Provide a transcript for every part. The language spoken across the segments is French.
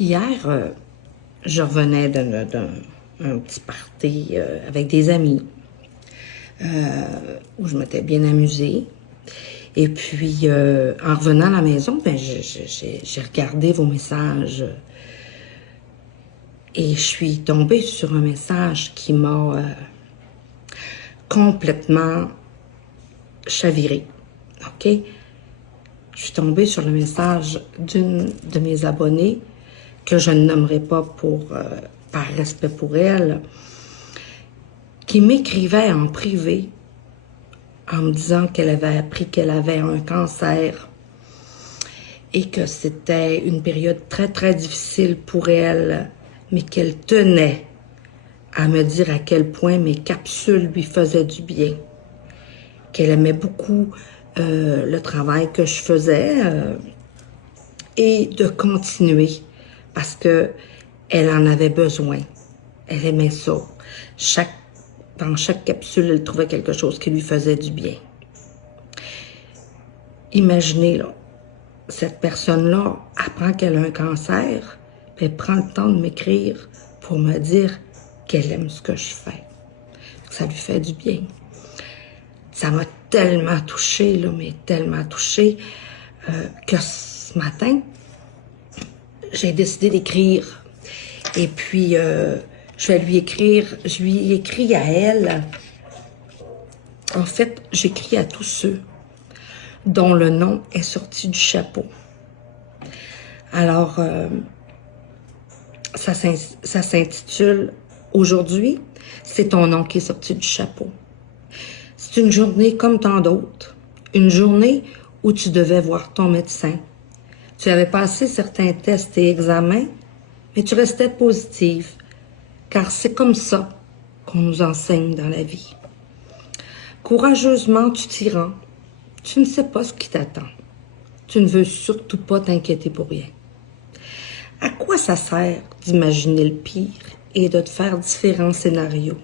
Hier, je revenais d'un petit party avec des amis où je m'étais bien amusée. Et puis, en revenant à la maison, ben, j'ai regardé vos messages et je suis tombée sur un message qui m'a complètement chavirée. OK? Je suis tombée sur le message d'une de mes abonnées que je ne nommerai pas par respect pour elle, qui m'écrivait en privé en me disant qu'elle avait appris qu'elle avait un cancer et que c'était une période très, très difficile pour elle, mais qu'elle tenait à me dire à quel point mes capsules lui faisaient du bien, qu'elle aimait beaucoup le travail que je faisais et de continuer parce que elle en avait besoin. Elle aimait ça. Dans chaque capsule, elle trouvait quelque chose qui lui faisait du bien. Imaginez, là, cette personne-là apprend qu'elle a un cancer, puis elle prend le temps de m'écrire pour me dire qu'elle aime ce que je fais. Que ça lui fait du bien. Ça m'a tellement touchée, là, mais tellement touchée, que ce matin, j'ai décidé d'écrire. Et puis, je lui ai écrit à elle. En fait, j'écris à tous ceux dont le nom est sorti du chapeau. Alors, ça s'intitule « Aujourd'hui, c'est ton nom qui est sorti du chapeau ». C'est une journée comme tant d'autres. Une journée où tu devais voir ton médecin. Tu avais passé certains tests et examens, mais tu restais positive, car c'est comme ça qu'on nous enseigne dans la vie. Courageusement, tu t'y rends. Tu ne sais pas ce qui t'attend. Tu ne veux surtout pas t'inquiéter pour rien. À quoi ça sert d'imaginer le pire et de te faire différents scénarios?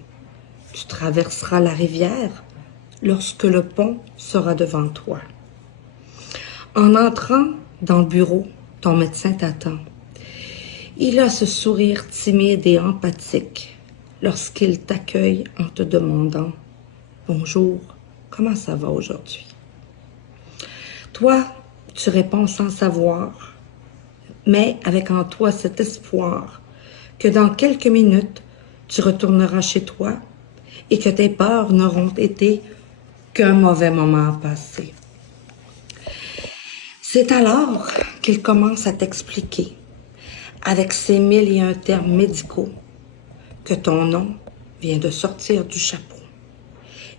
Tu traverseras la rivière lorsque le pont sera devant toi. En entrant dans le bureau, ton médecin t'attend. Il a ce sourire timide et empathique lorsqu'il t'accueille en te demandant « Bonjour, comment ça va aujourd'hui? » Toi, tu réponds sans savoir, mais avec en toi cet espoir que dans quelques minutes, tu retourneras chez toi et que tes peurs n'auront été qu'un mauvais moment passé. C'est alors qu'il commence à t'expliquer, avec ses 1001 termes médicaux, que ton nom vient de sortir du chapeau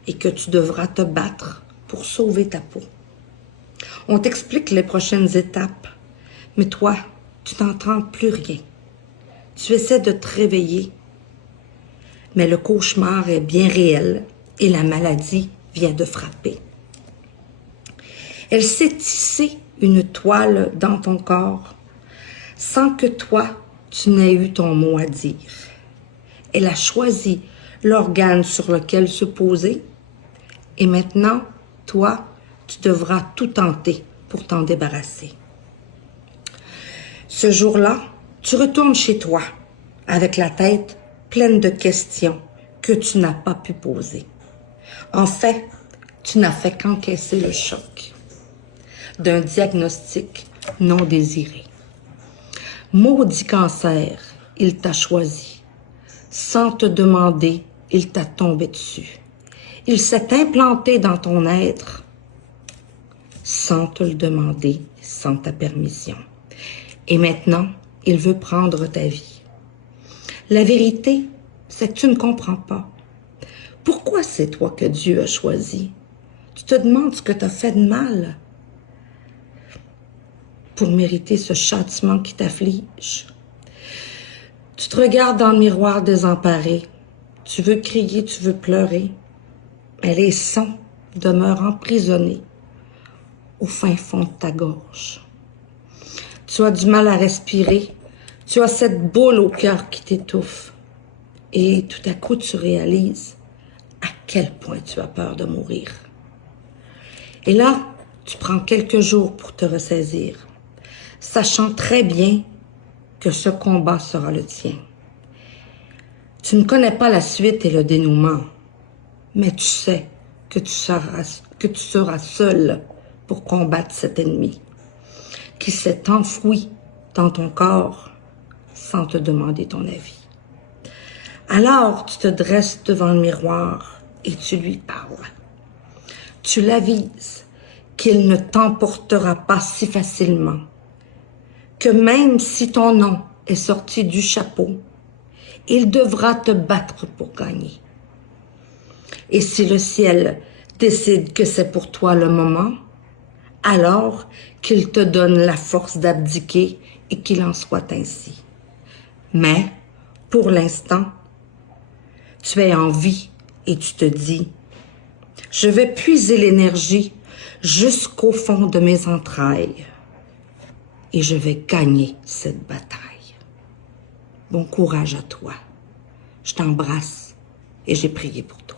et que tu devras te battre pour sauver ta peau. On t'explique les prochaines étapes, mais toi, tu n'entends plus rien. Tu essaies de te réveiller, mais le cauchemar est bien réel et la maladie vient de frapper. Elle s'est tissée une toile dans ton corps sans que toi, tu n'aies eu ton mot à dire. Elle a choisi l'organe sur lequel se poser et maintenant, toi, tu devras tout tenter pour t'en débarrasser. Ce jour-là, tu retournes chez toi avec la tête pleine de questions que tu n'as pas pu poser. En fait, tu n'as fait qu'encaisser le choc d'un diagnostic non désiré. Maudit cancer, il t'a choisi. Sans te demander, il t'a tombé dessus. Il s'est implanté dans ton être sans te le demander, sans ta permission. Et maintenant, il veut prendre ta vie. La vérité, c'est que tu ne comprends pas. Pourquoi c'est toi que Dieu a choisi? Tu te demandes ce que tu as fait de mal pour mériter ce châtiment qui t'afflige. Tu te regardes dans le miroir désemparé. Tu veux crier, tu veux pleurer. Mais les sons demeurent emprisonnés au fin fond de ta gorge. Tu as du mal à respirer. Tu as cette boule au cœur qui t'étouffe. Et tout à coup, tu réalises à quel point tu as peur de mourir. Et là, tu prends quelques jours pour te ressaisir, sachant très bien que ce combat sera le tien. Tu ne connais pas la suite et le dénouement, mais tu sais que tu seras seul pour combattre cet ennemi qui s'est enfoui dans ton corps sans te demander ton avis. Alors tu te dresses devant le miroir et tu lui parles. Tu l'avises qu'il ne t'emportera pas si facilement, que même si ton nom est sorti du chapeau, il devra te battre pour gagner. Et si le ciel décide que c'est pour toi le moment, alors qu'il te donne la force d'abdiquer et qu'il en soit ainsi. Mais, pour l'instant, tu es en vie et tu te dis, je vais puiser l'énergie jusqu'au fond de mes entrailles et je vais gagner cette bataille. Bon courage à toi. Je t'embrasse et j'ai prié pour toi.